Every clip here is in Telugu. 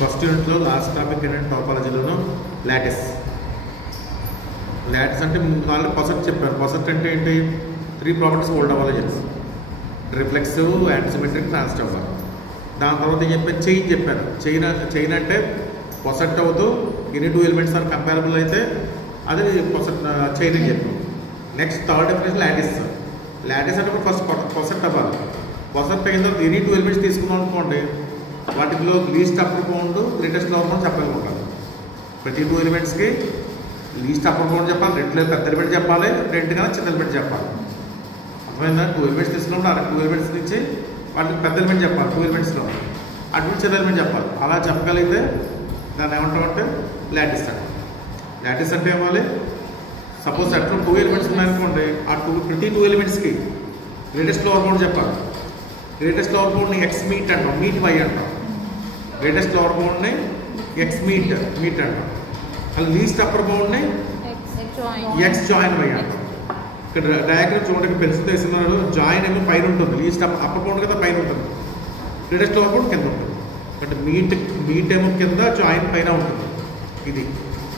ఫస్ట్ యూనిట్లో లాస్ట్ టాపిక్ ఏంటంటే టోపాలజీలోను లాటిస్. లాటిస్ అంటే వాళ్ళు పొసెట్ చెప్పారు. పొసెట్ అంటే ఏంటి? 3 ప్రాపర్టీస్ హోల్డ్ అవ్వాలో చెప్పారు. రిఫ్లెక్సివ్, యాంటిసిమెట్రిక్, ట్రాన్స్టోవర్. దాని తర్వాత చెప్పారు చైన్ చెప్పారు. చైన్ అంటే పొసెట్ అవుతూ ఎనీ 2 ఎలిమెంట్స్ ఆర్ కంపారబుల్ అయితే అది పొసెట్ చైన్ అని చెప్పారు. Next third definition lattice. Lattice అంటే ఫస్ట్ పొసెట్ అవ్వాలి. పొసెట్ అయిన తర్వాత ఎనీ 2 ఎలిమెంట్స్ తీసుకున్నాం అనుకోండి, వాటిలో least upper bound, greatest lower bound చెప్పాలనుకుంటారు. ప్రతి 2 ఎలిమెంట్స్కి లీస్ట్ అప్పర్ బౌండ్ చెప్పాలి, 2 పెద్ద ఎలిమెంట్ చెప్పాలి, 2 కన్నా చిన్న ఎలిమెంట్ చెప్పాలి. అర్థమైందా? 2 ఎలిమెంట్స్ తీసుకున్నప్పుడు ఆ 2 ఎలిమెంట్స్ నుంచి వాటికి పెద్ద ఎలిమెంట్ చెప్పాలి, 2 ఎలిమెంట్స్లో అటు చిన్న ఎలిమెంట్ చెప్పాలి. అలా చెప్పగలిగితే దాన్ని ఏమంటామంటే లాటిస్ అంటే. లాటిస్ అంటే ఏమాలి? సపోజ్ అట్లా 2 ఎలిమెంట్స్ ఉన్నాయనుకోండి, ఆ ప్రతి 2 ఎలిమెంట్స్కి గ్రేటెస్ట్ లోవర్ బౌండ్ చెప్పాలి. గ్రేటెస్ట్ లోవర్ బౌండ్ని ఎక్స్ మీట్ అంటాం, మీట్ వై అంటాం. గ్రేటెస్ట్ లోవర్ బౌండ్ని ఎక్స్ మీట్ అంటాం. అది లీస్ట్ అప్పర్ బౌండ్ని ఎక్స్ జాయిన్ వై అంటాం. ఇక్కడ డయాగ్రామ్ చూడండి, పెన్సిల్ వేస్తున్నారు. జాయిన్ ఏమో పైన ఉంటుంది, లీస్ట్ అప్పర్ బౌండ్ కదా పైన ఉంటుంది, గ్రేటెస్ట్ లోవర్ బౌండ్ కింద ఉంటుంది. బట్ మీట్ ఏమో కింద, జాయిన్ పైన ఉంటుంది. ఇది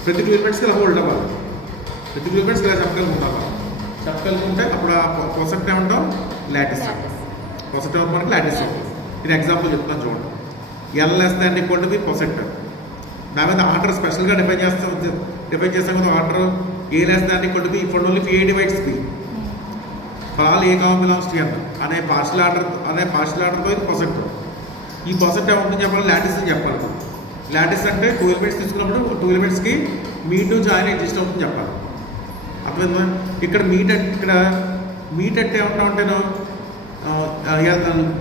ప్రతి 2 ఎలిమెంట్స్కి ఇలా హోల్డ్ అవ్వాలి. ప్రతి 2 ఎలిమెంట్స్కి ఇలా చెప్పగలుగుతుంటే అప్పుడు ఆ పొసెట్ ఏమంటాం? లాటిస్. పొసెట్ మనకి లాటిస్. నేను ఎగ్జాంపుల్ చెప్తాను చూడండి. L less than equal to be poset. దాని మీద ఆర్డర్ స్పెషల్గా డిఫైన్ చేస్తాం కదా. Order A less than equal to B ఇప్పుడు only A divides B for all A comma belongs to N అనే పార్షియల్ ఆర్డర్తో ఇది పొసెట్. ఈ పొసెట్ ఏమంటుంది చెప్పాలి? లాటిస్ అని చెప్పాలి. లాటిస్ అంటే 2 ఎలిమెంట్స్ తీసుకున్నప్పుడు 2 ఎలిమెంట్స్కి మీట్ జాయిన్ ఎగ్జిస్ట్ అవుతుంది చెప్పాలి. అర్థమైందా? ఇక్కడ మీట్ అంటే ఏమంటామంటేను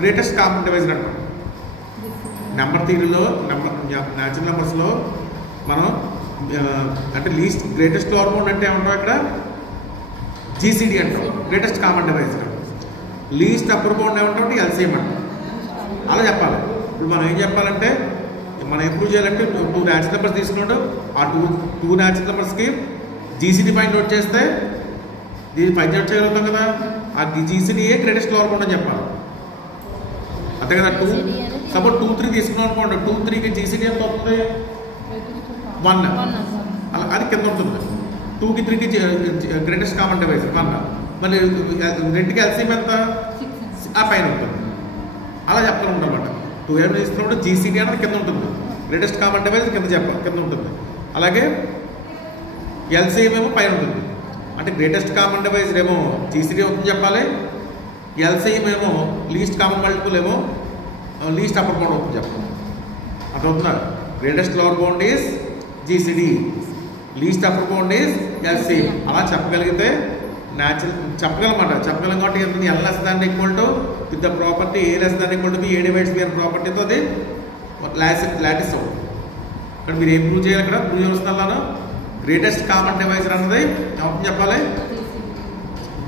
గ్రేటెస్ట్ కామన్ డివైజర్ అంటాం. నెంబర్ థియరీలో న్యాచురల్ నెంబర్స్లో మనం అంటే లీస్ట్ గ్రేటెస్ట్ లోవర్ బౌండ్ అంటే ఏమంటాం? ఇక్కడ జీసీడీ అంటాం, greatest common divisor. Least upper bound ఏమంటాం? ఎల్సిఎం అంటాం. అలా చెప్పాలి. ఇప్పుడు మనం ఏం చెప్పాలంటే, మనం ఇంప్రూవ్ చేయాలంటే 2 న్యాచురల్ నెంబర్స్ తీసుకున్నాడు. ఆ 2 న్యాచురల్ నెంబర్స్కి జీసీడీ ఫైండ్ అవుట్ చేస్తే దీన్ని ఫైండ్ అవుట్ చేయగలుగుతాం కదా. ఆ జీసీడీయే గ్రేటెస్ట్ లోవర్ బౌండ్ అని చెప్పాలి. అంతే కదా. సపోజ్ 2, 3 తీసుకున్నాం అనుకోండి, 2, 3కి జీసీడీ ఎంత అవుతుంది? 1. అలా అది కింద ఉంటుంది. 2కి 3కి గ్రేటెస్ట్ కామన్ డివైజర్ 1. మళ్ళీ 2కి ఎల్సిఎం ఎంత? ఆ పైన ఉంటుంది. అలా చెప్తూ ఉంటామన్నమాట. 2 ఎలిమెంట్స్ తీసుకున్నప్పుడు జీసీడీ అనేది కింద ఉంటుంది, గ్రేటెస్ట్ కామన్ డివైజర్ కింద ఉంటుంది. అలాగే ఎల్సిఎం ఏమో పైన ఉంటుంది. అంటే గ్రేటెస్ట్ కామన్ డివైజర్ ఏమో జీసీడీ అవుతుంది చెప్పాలి, ఎల్సిఎం ఏమో లీస్ట్ కామన్ మల్టిపుల్ ఏమో లీస్ట్ అప్పర్ బౌండ్ అవుతుంది చెప్పాలి. అర్థమవుతుందా? Greatest lower bound is GCD, least upper bound is LCM. అలా చెప్పగలిగితే చెప్పగలం కాబట్టి L less than equal to with the property A less than equal to B A divides B అనే ప్రాపర్టీతో అది లాటిస్ అవుతుంది. ఇక్కడ మీరు ఏం ప్రూవ్ చేయాలి? ఇక్కడ ప్రూవ్ చేస్తున్నాను. గ్రేటెస్ట్ కామన్ డివైజర్ అన్నది ఏమని చెప్పాలి?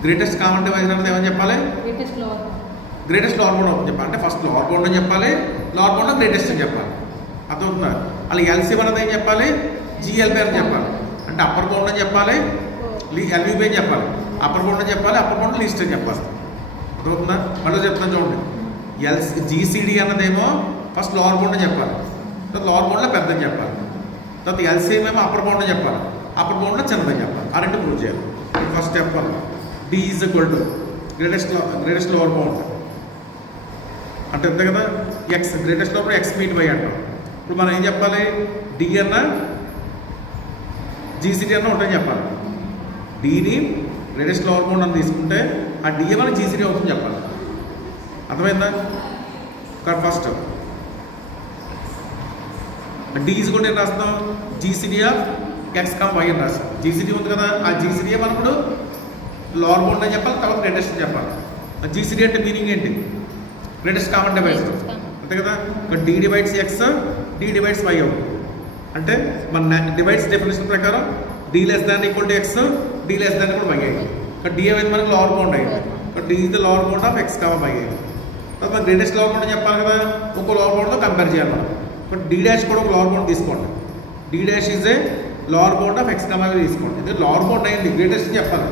గ్రేటెస్ట్ కామన్ డివైజర్ అన్నది ఏమని చెప్పాలి? గ్రేటెస్ట్ లోవర్ బౌండ్ అవుతుంది చెప్పాలి. అంటే ఫస్ట్ లోవర్ బౌండ్ అని చెప్పాలి, లోవర్ బౌండ్ గ్రేటెస్ట్ అని చెప్పాలి. అర్థమవుతుందా? అలా ఎల్సిఎం అన్నది ఏం చెప్పాలి? జిఎల్బి అని చెప్పాలి. అంటే అప్పర్ బౌండ్ అని చెప్పాలి, ఎల్విబి అని చెప్పాలి. అప్పర్ బౌండ్ అని చెప్పాలి, అప్పర్ బౌండ్ లీస్ట్ అని చెప్పాలి. అర్థమవుతుందా? మళ్ళీ చెప్తాను చూడండి. జీసీడీ అన్నదేమో ఫస్ట్ లోవర్ బౌండ్ అని చెప్పాలి, తర్వాత లోవర్ బౌండ్లో పెద్దని చెప్పాలి, తర్వాత ఎల్సిఎం ఏమో అప్పర్ బౌండ్ అని చెప్పాలి, అప్పర్ బౌండ్లో చిన్నదని చెప్పాలి. ఆ రెండు ప్రూవ్ చేయాలి. First step 1 D is equal to greatest lower bound అంటే అంతే కదా. X greatest lower X meet why అంటాం. ఇప్పుడు మనం ఏం చెప్పాలి? డి అన్న జీసీడీ అన్న ఒకటని చెప్పాలి. డీని గ్రేటెస్ట్ లోవర్ బౌండ్ అని తీసుకుంటే ఆ డి ఏమైనా జీసీడీ అవుతుంది చెప్పాలి. అర్థమైందా? ఫస్ట్ డి ఈజ్ కూడా ఏం రాస్తాం? GCD of X comma Y అని రాస్తాం. జీసీడీ ఉంది కదా, ఆ జీసీడీ మనప్పుడు లోవర్ బౌండ్ అని చెప్పాలి, తర్వాత గ్రేటెస్ట్ అని చెప్పాలి. జీసీడీ అంటే మీనింగ్ ఏంటి? గ్రేటెస్ట్ కామన్ డివైజర్ అంతే కదా. ఇక్కడ D divides X, D divides Y అవుతుంది. అంటే మన డివైడ్స్ డెఫినేషన్ ప్రకారం D less than equal to X, D less than equal Y అయింది. ఇక్కడ డి అనేది మనకి లోవర్ బౌండ్ అయింది. ఇక్కడ D is the lower bound of X comma Y అయింది. తర్వాత గ్రేటెస్ట్ లోవర్ బౌండ్ అని చెప్పాలి కదా, ఒక లోవర్ బౌండ్తో కంపేర్ చేయాలి మనం. ఇప్పుడు డి డాష్ కూడా ఒక లోవర్ బౌండ్ తీసుకోండి. D dash is a lower bound of X comma Y తీసుకోండి. ఇది లోవర్ బౌండ్ అయింది, గ్రేటెస్ట్ చెప్పాలి.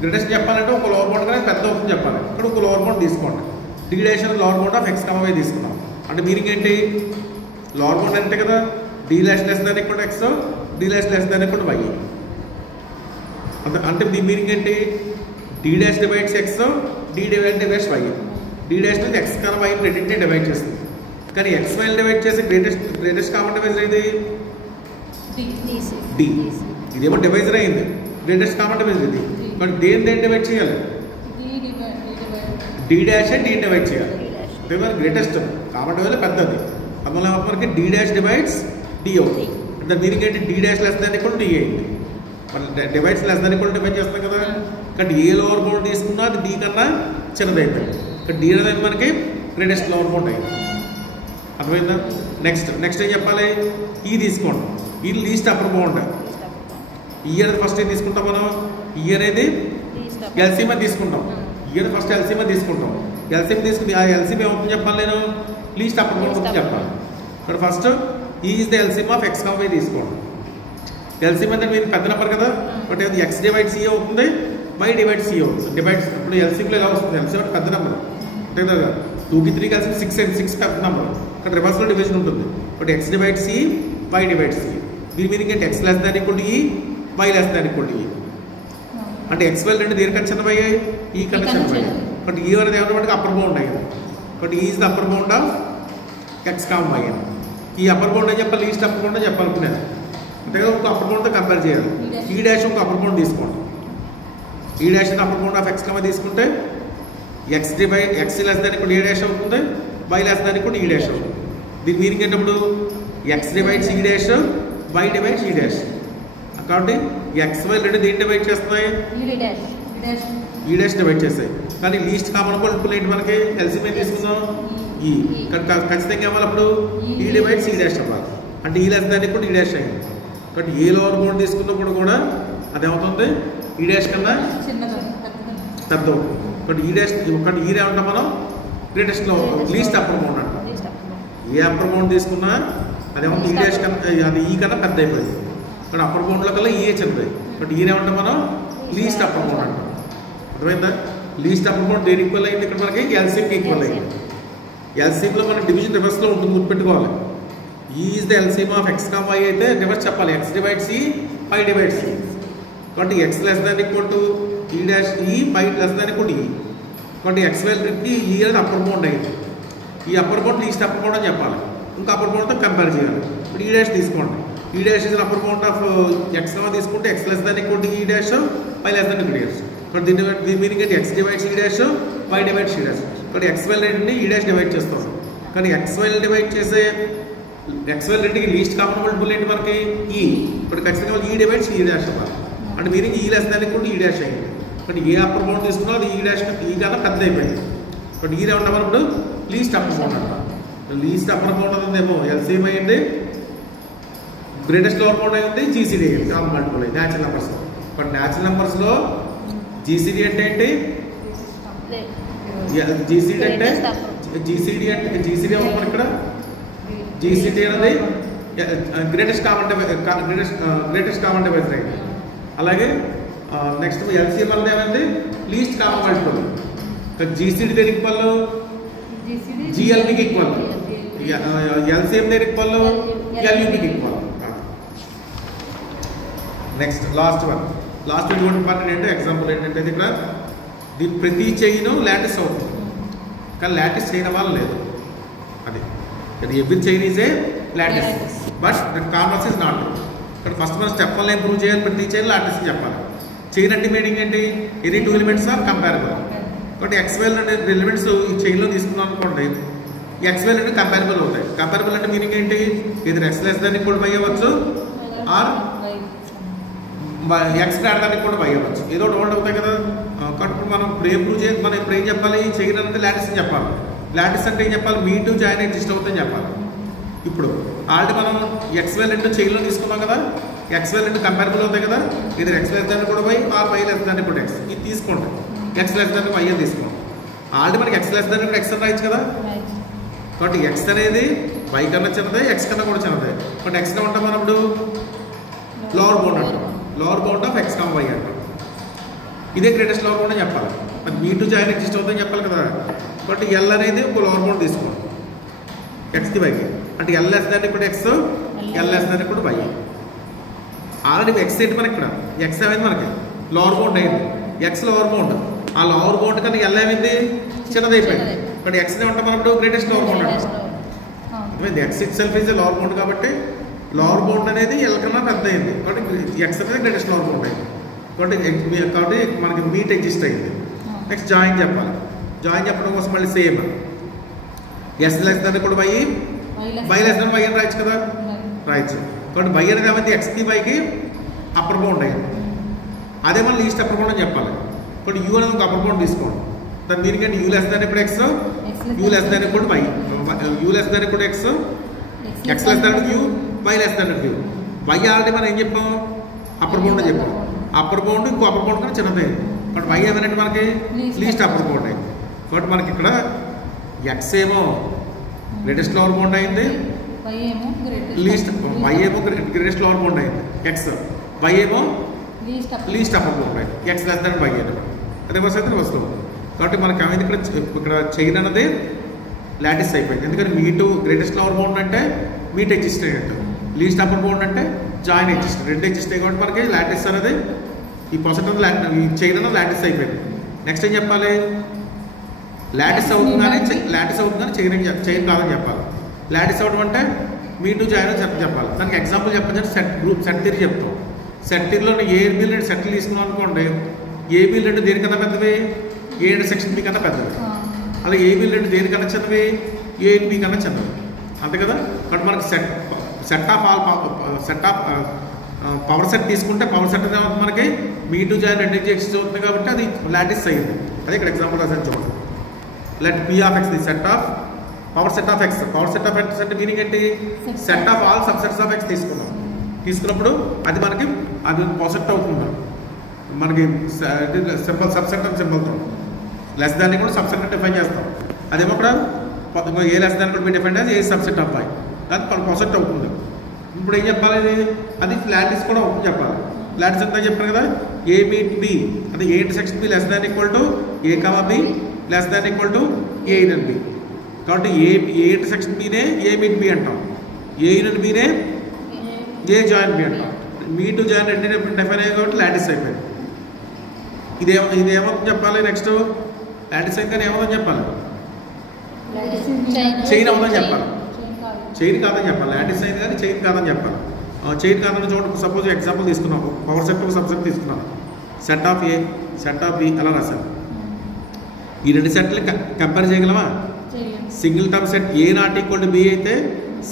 గ్రేటెస్ట్ చెప్పాలంటే ఒక లోవర్ బౌండ్ కానీ పెద్ద అవుతుంది చెప్పాలి. ఇక్కడ ఒక లోవర్ బౌండ్ తీసుకోండి. D dash lower bound of X comma Y తీసుకున్నాం. అంటే మీనింగ్ ఏంటి? లోవర్ బౌండ్ అంటే కదా d less than equal to x, d less than equal to y. అంటే దీని మీనింగ్ ఏంటి? d dash divides x, d divides y. d dash అనేది x కన్నా y రెండింటిని డివైడ్ చేస్తుంది. కానీ x y డివైడ్ చేసే గ్రేటెస్ట్ కామన్ డివైజర్ ఏది? d. ఇదేమో డివైజర్ అయింది, గ్రేటెస్ట్ కామన్ డివైజర్ ఇది. బట్ దేని డివైడ్ చేయాలి? d dash d డివైడ్ చేయాలి. గ్రేటెస్ట్ కామన్ డివైజర్ పెద్దది, అందువల్ల మనకి d dash డివైడ్స్ d అవుతుంది. అంటే దీనికి ఏంటి? d dash less than equal d అయింది. Divides less than equal divide చేస్తాం కదా. కానీ ఏ లోవర్ బౌండ్ తీసుకున్నా అది d కన్నా చిన్నదైంది. ఇక్కడ d అనేది మనకి గ్రేటెస్ట్ లోవర్ బౌండ్ అయింది. అర్థమైందా? నెక్స్ట్ ఏం చెప్పాలి? ఈ తీసుకోండి, ఈ లీస్ట్ అప్పర్ బౌండ్. ఈ అనేది ఫస్ట్ ఏం తీసుకుంటాం మనం? ఈ అనేది ఎల్సీఎం తీసుకుంటాం. ఈ అనేది ఫస్ట్ ఎల్సీఎం తీసుకుంటాం. ఎల్సీఎం తీసుకుని ఆ ఎల్సీఎం ఏమవుతుంది చెప్పాలి? నేను లీస్ట్ అప్పర్ బౌండ్ అవుతుంది చెప్పాలి. ఇక్కడ ఫస్ట్ ఈ is the LCM of x comma y తీసుకోండి. ఎల్సీఎం అంటే మీరు పెద్ద నెంబర్ కదా, బట్ అది ఎక్స్ డివైడ్ సి అవుతుంది, వై డివైడ్ సి అవుతుంది. డివైడ్స్ ఇప్పుడు ఎల్సీఎంలో ఎలా వస్తుంది? ఎల్సీఎం అంటే పెద్ద నెంబర్ అంతే కదా, 2కి 3 కలిసి 6 అండ్ 6 పెద్ద నెంబర్. ఇక్కడ రివర్స్లో డివిజన్ ఉంటుంది. But x divide c, y divide c. దీని మీనింగ్ అంటే x less than equal to E, y less than equal to E. అంటే ఎక్స్ వాల్యూ రెండు దేనికన్నా చిన్నవయ్యాయి? ఈ కన్నా చిన్నవయ్యాయి. బట్ ఈ అనేది ఏమన్నమాట అప్పర్ బౌండ్ అయ్యింది. బట్ ఈ is the upper bound of X comma y. ఈ అప్పర్ బౌండ్ అని చెప్పాలి, లీస్ట్ అప్పర్ బౌండ్ అని చెప్పాలనుకునేది. అంతే కదా, ఒక అప్పర్ బౌండ్తో కంపేర్ చేయాలి. ఈ డాష్ ఒక అప్పర్ బౌండ్ తీసుకోండి. E dash upper bound of x comma తీసుకుంటే x divide x less than ఇప్పుడు ఏ డాష్ అవుతుంది, వై లెస్ దాన్ ఇప్పుడు ఈ డాష్ అవుతుంది. దీని మీనింగ్ ఏంటప్పుడు? X divides E dash, y divides E dash. కాబట్టి ఎక్స్ వై రెండు దేని డివైడ్ చేస్తున్నాయి? ఈ డాష్ డివైడ్ చేస్తాయి. కానీ లీస్ట్ కామన్ మల్టిపుల్ ఏంటి మనకి? ఎల్సీఎం తీసుకుందాం ఈ. ఖచ్చితంగా ఇవ్వాలి అప్పుడు ఈ డివైడ్స్ ఈ డాష్ అవ్వాలి. అంటే ఈ లెస్ దానికి కూడా ఈ డాష్ అయింది. కాబట్టి ఏ లోవర్ బౌండ్ తీసుకున్నప్పుడు కూడా అదేమవుతుంది? ఈ డాష్ కన్నా పెద్ద అవుతుంది. బట్ ఈ డాష్ ఒకటి ఈ ఏమంటాం మనం? గ్రేటెస్ట్ లీస్ట్ అప్పర్ బౌండ్ అంటాం. ఏ అప్పర్ బౌండ్ తీసుకున్నా అదేమవుతుంది? ఈ డాష్ కన్నా అది ఈ కన్నా పెద్ద అయిపోయింది. ఇక్కడ అప్పర్ బౌండ్లో కల్లా ఈఏ చిన్నది. బట్ ఈ ఏమంటాం మనం? లీస్ట్ అప్పర్ బౌండ్ అంటాం. అర్థమైందా? లీస్ట్ అప్పర్ బౌండ్ దేని ఈక్వల్ అయింది? ఇక్కడ మనకి ఎల్సీఎంకి ఈక్వల్ అయింది. ఎల్సీఎంలో మన డివిజన్ రివర్స్లో ఉంటుంది, గుర్తుపెట్టుకోవాలి. E is the LCM of X comma y అయితే రివర్స్ చెప్పాలి, x divide c, y divide c. కాబట్టి x less than equal to E dash E, y less than equal to E. కాబట్టి ఎక్స్ వాల్యూకి ఈ అనేది అప్పర్ బౌండ్ అయింది. ఈ upper bound least upper bound అని చెప్పాలి. ఇంకా అప్పర్ బౌండ్తో కంపేర్ చేయాలి. ఇప్పుడు ఈ డాష్ తీసుకోండి. E dash is upper bound of x comma తీసుకుంటే x less than equal to E dash, y less than equal to E dash. కాబట్టి దీని మీనింగ్ ఏంటి? X divides E dash, y divides E dash. కాబట్టి ఎక్స్ వాల్యూ ఏంటంటే ఈ డాష్ డివైడ్ చేస్తాం. కానీ ఎక్స్ వాల్యూ డివైడ్ చేసే ఎక్స్ వాల్యూ రెండుకి లీస్ట్ కామన్ మల్టిపుల్ ఏంటి మనకి? ఈ. ఇప్పుడు ఖచ్చితంగా ఈ డివైడ్స్ ఈ డాష్ అవ్వాలి. అంటే మీనింగ్ ఈ లెస్ దానికి కూడా ఈ డాష్ అయ్యింది. బట్ ఏ అప్పర్ బౌండ్ తీసుకున్నా అది ఈ డాష్ ఈ కన్నా పెద్ద అయిపోయింది. బట్ ఈ ఏమన్నా ఇప్పుడు లీస్ట్ అప్పర్ బౌండ్ అంటాం. లీస్ట్ అప్పర్ బౌండ్ ఉందేమో ఎల్సీఎం అయ్యింది, గ్రేటెస్ట్ లోవర్ బౌండ్ అయింది, జీసీడీ అయ్యింది. కామన్ మల్టిపుల్ అయ్యింది న్యాచురల్ నెంబర్స్. బట్ న్యాచురల్ నెంబర్స్లో జీసీడీ అంటే ఏంటి? జీసీడీ అంటే జీసీడీ ఏమన్నా ఇక్కడ జీసీడీ అనేది గ్రేటెస్ట్ కామన్ డివైజర్ అయింది. అలాగే నెక్స్ట్ ఎల్సీఎం అనేది ఏమైంది? Least common multiple. జీసీడీ దేనికి ఈక్వల్? జిఎల్బికి ఈక్వల్. ఎల్సీఎం దేనికి ఈక్వల్? ఎల్యూబికి ఈక్వల్. నెక్స్ట్ లాస్ట్ ఇంకోటి ఇంపార్టెంట్ ఏంటంటే ఎగ్జాంపుల్ ఏంటంటే ఇక్కడ దీని ప్రతి చైన్ లాటిస్ అవుతుంది, కానీ లాటిస్ చైన్ అవ్వాలి లేదు. అది every chain is a lattice, but that converse is not. ఇక్కడ ఫస్ట్ మనం స్టెప్ వల్ల ఇంప్రూవ్ చేయాలి, ప్రతి చైన్ లాటిస్ అని చెప్పాలి. చైన్ అంటే మీనింగ్ ఏంటి? Any two elements are comparable. కాబట్టి ఎక్స్ వాల్యూ అనే ఎలిమెంట్స్ ఈ చైన్లో తీసుకున్నాం అనుకోండి, ఎక్స్ వాల్యూ అంటే కంపారబుల్ అవుతాయి. కంపారబుల్ అంటే మీనింగ్ ఏంటి? ఇది ఎక్స్ లెస్ దానికి కూడా వై అవ్వచ్చు, ఆర్ ఎక్స్ గ్రేటర్ దానికి కూడా వై అవ్వచ్చు. ఏదో ఒకటి అవుతాయి కదా. కాబట్టి మనం ఇప్పుడు ఏం ప్రూవ్ చేయాలి? మనం ఇప్పుడు ఏం చెప్పాలి? చైన్ అంటే లాటిస్ అని చెప్పాలి. లాటిస్ అంటే ఏం చెప్పాలి? మీ టూ జాయిన్ ఎగ్జిస్ట్ అవుతాయని చెప్పాలి. ఇప్పుడు ఆల్రెడీ మనం ఎక్స్ వాల్యూ రెండు చైన్లో తీసుకున్నాం కదా, ఎక్స్ వాల్యూ రెండు కంపారబుల్ అవుతాయి కదా. ఇది ఎక్స్ లెస్ దాన్ని కూడా వై, ఆర్ వై లెస్ దాన్ని కూడా ఎక్స్. ఇది తీసుకోండి, ఎక్స్ లెస్ దాన్ని వై అని తీసుకోండి. ఆల్రెడీ మనకి ఎక్స్ లెస్ దాన్ని కూడా ఎక్స్ అని రాయొచ్చు కదా. కాబట్టి ఎక్స్ అనేది వై కన్నా చిన్నదే, ఎక్స్ కన్నా కూడా చిన్నదే. బట్ ఎక్స్గా ఉంటాం మనం ఇప్పుడు లోవర్ బౌండ్ అంటాం. Lower bound of X comma y అంటాం. ఇదే గ్రేటెస్ట్ లోవర్ బౌండ్ అని చెప్పాలి. మరి మీ టూ జాయిన్ ఎగ్జిస్ట్ అవుతుందని చెప్పాలి కదా. కాబట్టి ఎల్ అనేది ఒక లోవర్ బౌండ్ తీసుకోండి ఎక్స్కి వైకి. అంటే ఎల్ లెస్ దాన్ ఇప్పుడు ఎక్స్, ఎల్ లెస్ దాన్ ఇప్పుడు వై. ఆల్రెడీ ఎక్స్ ఏంటి మనకి ఇక్కడ ఎక్స్ ఏమైంది మనకి లోవర్ బౌండ్ అయింది, ఎక్స్ లోవర్ బౌండ్. ఆ లోవర్ బౌండ్ కన్నా ఎల్ ఏమైంది చిన్నదైపోయింది. బట్ ఎక్స్ ఏమంటాం మనం ఇప్పుడు గ్రేటెస్ట్ లోవర్ బౌండ్ అంటాం. X it self is lower bound కాబట్టి లోవర్ బౌండ్ అనేది ఎల్ కన్నా పెద్ద అయింది కాబట్టి ఎక్స్ అనేది గ్రేటెస్ట్ లోవర్ బౌండ్ అయింది కాబట్టి మనకి మీట్ ఎగ్జిస్ట్ అయింది. నెక్స్ట్ జాయిన్ చెప్పాలి. జాయిన్ చెప్పడం కోసం మళ్ళీ సేమ్ ఎస్ లెస్ దాన్ని కూడా వై, వై లెస్ దాన్ని వై అని రాయొచ్చు కదా, రాయొచ్చు. కాబట్టి వై అనేది ఏమైంది ఎక్స్కి వైకి అప్పర్ బౌండ్ అయింది. అదే మళ్ళీ లీస్ట్ అప్పర్ బౌండ్ అని చెప్పాలి. ఇప్పుడు యూ అనేది ఒక అప్పర్ బౌండ్ తీసుకోండి. దాని దీనికంటే యూ లెస్ దాన్ ఇప్పుడు ఎక్స్, యూ లెస్ దాన్ ఇప్పుడు వై, యూ లెస్ దాన్ ఇప్పుడు x, x less than u, y less than u. Y already మనం ఏం చెప్పాం అప్పర్ బౌండ్ అని చెప్పాం. అప్పర్ బౌండ్ ఇంకో అప్పర్ బౌండ్ కన్నా చిన్నదైంది. బట్ వై ఏమైనట్టు మనకి లీస్ట్ అప్పర్ బౌండ్ అయింది. కాబట్టి మనకి ఇక్కడ ఎక్స్ ఏమో గ్రేటెస్ట్ లోవర్ బౌండ్ అయింది, లీస్ట్ వై ఏమో గ్రేటెస్ట్ లోవర్ బౌండ్ అయింది ఎక్స్, వై ఏమో లీస్ట్ అప్పర్ బౌండ్ అయింది ఎక్స్ లెస్ దాన్ వై అని. అదే వస్తుంది వస్తుంది. కాబట్టి మనకి ఏమైంది ఇక్కడ చైన్ అన్నది లాటిస్ అయిపోయింది. ఎందుకంటే మీటు గ్రేటెస్ట్ లోవర్ బౌండ్ అంటే మీట్ ఎగ్జిస్ట్ అయ్యేట్టు, లీస్ట్ అప్పర్ బౌండ్ అంటే జాయిన్ ఎగ్జిస్ట్, రెండు ఎగ్జిస్ట్ అయ్యి కాబట్టి మనకి లాటిస్ అనేది ఈ పొసెట్ ఈ చైన్ అనేది లాటిస్ అయిపోయింది. నెక్స్ట్ ఏం చెప్పాలి లాటిస్ అవుతుందని చైన్ కాదని చెప్పాలి. లాటిస్ అవడం అంటే మీటు జాయిన్ అని చెప్పాలి. దానికి ఎగ్జాంపుల్ చెప్పాలంటే సెట్ గ్రూప్ సెట్ థియరీ చెప్తాం. సెట్ థియరీలో ఏబీ రెండు సెట్లు తీసుకున్నాం అనుకోండి, ఏబీ రెండు దేనికన్నా పెద్దవి ఏ సెక్షన్ బి కన్నా పెద్దవి, అలా ఏబీ రెండు దేనికన్నా చిన్నవి ఏ అండ్ బి కన్నా చిన్నవి, అంతే కదా. బట్ మనకి సెట్ ఆఫ్ పవర్ సెట్ తీసుకుంటే పవర్ సెట్ మనకి మీటు జాయిన్ రెండు ఎగ్జిస్ట్ అవుతుంది కాబట్టి అది లాటిస్ అయ్యింది. అదే ఇక్కడ ఎగ్జాంపుల్ రాసాను చూడండి. Let P of X the set of power set of X. Power set of X అంటే మీనింగ్ ఏంటి set of all subsets of X తీసుకున్నాం. తీసుకున్నప్పుడు అది మనకి అది పొసెట్ అవుతుంది. మనకి సింపుల్ సబ్సెట్ అని సింపుల్తో లెస్ దాన్ని కూడా సబ్సెట్ డిఫైన్ చేస్తాం. అదేమో అక్కడ ఏ లెస్ దాన్ని కూడా డిఫైన్ చేసి ఏ సబ్సెట్ ఆఫ్ అయి అది పొసెట్ అవుతుంది. ఇప్పుడు ఏం చెప్పాలి అది లాటిస్ కూడా అవుతుంది చెప్పాలి. లాటిస్ అంతా చెప్పారు కదా ఏ మీట్ బి అంటే A intersection B less than equal to A comma B less than equal to A union B. కాబట్టి ఏ ఇంటర్సెక్షన్ బినే ఏ మీట్ బి అంటాం, ఏ యూనియన్ బినే ఏ జాయిన్ బి అంటాం. మీ టు జాయిన్ రెండు డిఫైన్ అయ్యాయి కాబట్టి లాటిస్ అయిపోయింది. ఇదేమవుతుంది చెప్పాలి నెక్స్ట్ లాటిస్ అయితే ఏమవుతుందని చెప్పాలి చైన్ అవుతుందని చెప్పాలి. చైన్ కాదని చెప్పాలి. లాటిస్ అయింది కానీ చైన్ కాదని చెప్పాలి. చైన్ కాదని చూడండి. సపోజ్ ఎగ్జాంపుల్ తీసుకున్నాము, పవర్ సెట్ ఒక సబ్సెట్ తీసుకున్నాను, set of A set of B అలా రాశాను. ఈ రెండు సెట్లు కంపేర్ చేయగలమా? Single term set A not equal to B అయితే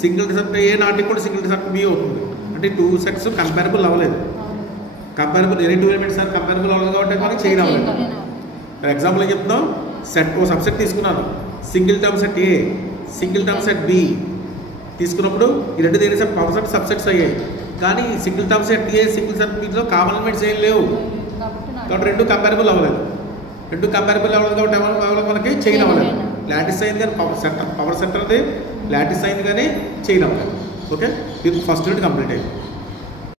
single set A not equal to single set B అవుతుంది. అంటే టూ సెట్స్ కంపేరబుల్ అవ్వలేదు. Comparable any two elements sir comparable అవ్వలేదు కాబట్టి మనకి చైన్ అవ్వలేదు. ఫర్ ఎగ్జాంపుల్ ఏం చెప్తున్నాం, సెట్ ఓ సబ్సెట్ తీసుకున్నాను, single term set A single term set B తీసుకున్నప్పుడు ఈ రెండు దేని పవర్ సెట్ సబ్సెట్స్ అయ్యాయి. కానీ single term set A single set బిలో కామన్ ఎలిమెంట్స్ ఏం లేవు కాబట్టి రెండు కంపేరబుల్ అవ్వలేదు. రెండు కంపేరబుల్ అవ్వలేదు కాబట్టి అవ్వలేదు మనకి చైన్ అవ్వలేదు. లాటిస్ అయింది కానీ పవర్ సెట్ అనేది లాటిస్ అయింది కానీ చైన్ అవ్వలేదు. ఓకే, ఇది ఫస్ట్ యూనిట్ కంప్లీట్ అయింది.